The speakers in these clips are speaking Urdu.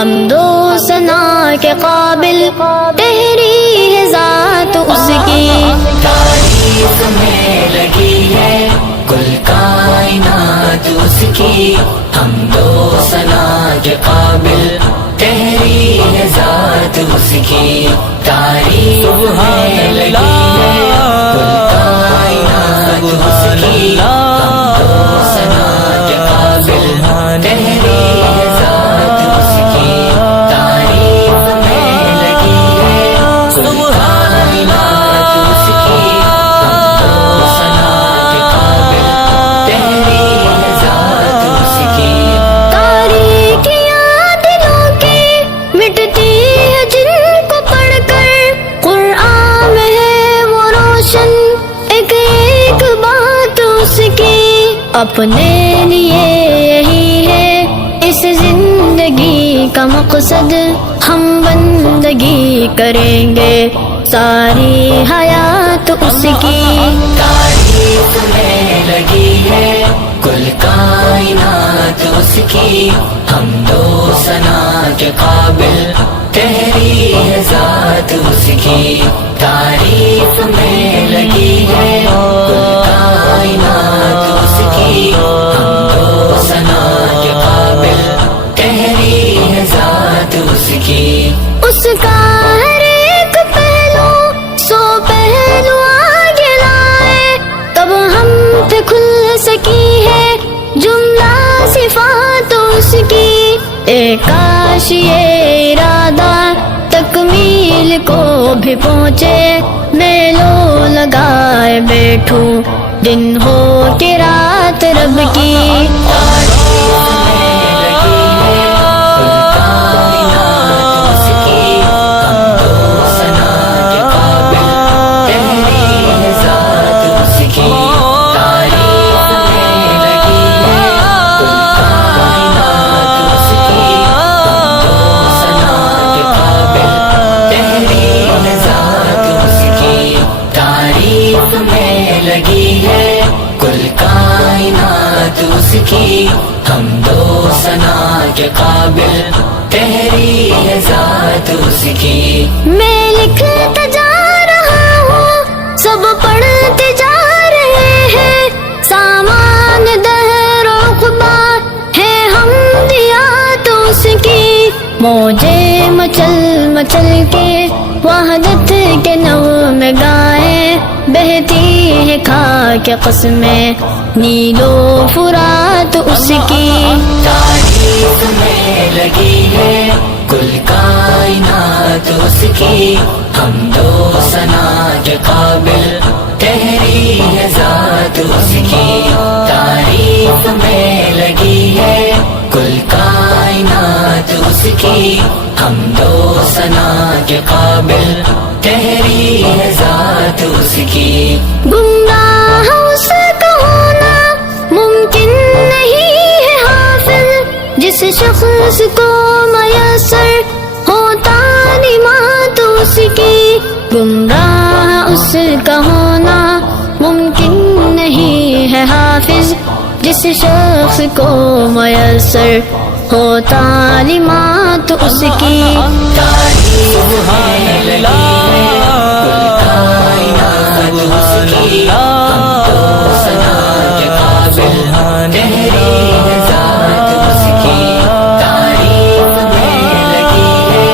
حمد و ثنا کے قابل تحریر ہے ذات اس کی، تعریف میں لگی ہے کل کائنات اس کی، حمد و ثنا کے قابل تحریر ہے ذات اس کی، تعریف میں لگی ہے کل کائنات اس کی، حمد و ثنا کے قابل تحریر ہے ذات اس کی، تعریف میں لگی ہے کل کائنات اس کی، حمد و ثنا کے قابل تحریر ہے ذات اس کی۔ تاریکیاں دلوں کی مٹتی ہے جن کو پڑھ کر، قرآن میں ہے وہ روشن ایک ایک بات اس کی، اپنے لیے یہی ہے اس زندگی کا مقصد، ہم بندگی کریں گے ساری حیات اس کی، تعریف میں لگی ہے کل کائنات اس کی، حمد و ثنا کے قابل تحریر ہے ذات اس کی، تعریف میں لگی ہے کل کائنات اس کی، حمد و ثنا کے قابل تحریر ہے ذات اس کی، اس کا ہر ایک پہلو سو پہلو آگے لائے، تب ہم پہ کھل سکی ہے جملہ صفات اس کی، ایک کاش یہ ارادہ تکمیل کو بھی پہنچے، میں لو لگائے بیٹھوں دن ہو کہ رات رب کی، لگی ہے کل کائنات اس کی، حمد و ثنا کے قابل تحریر ہے ذات اس کی، میں لکھتا جا رہا ہوں سب پڑھتے جا رہے ہیں، سامان دہر عقبہ ہے حمدیات اس کی، موجے مچل مچل کے وحدت کے نغم گائیں، بہتی ہے خاک قسمیں نیل و فرات اس کی، تعریف میں لگی ہے کل کائنات اس کی، حمد و ثنا کے قابل تحریر ہے ذات اس کی، تعریف میں لگی ہے کل کائنات اس کی، حمد و ثنا کے قابل تحریر ہے ذات اس کی، گمراہ اس کا ہونا ممکن نہیں ہے حافظ، جس شخص کو میسر ہو تعلیمات اس کی، گمراہ اس کا ہونا ممکن نہیں ہے حافظ، جس شخص کو میسر ہو تعلیمات اس کی، تعریف میں لگی ہے کل کائنات اس کی، حمد و ثنا کے قابل تحریر ہے ذات اس کی، تعریف میں لگی ہے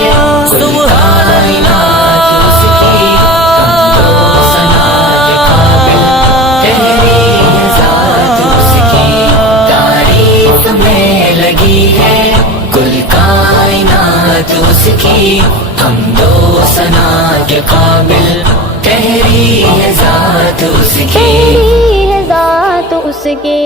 کل کائنات اس کی، حمد و ثنا کے قابل تحریر ہے ذات اس کی، تعریف میں لگی ہے کل کائنات اس کی، حمد و ثنا کے قابل تحریر ہے ذات اس کی، تحریر ہے ذات اس کی۔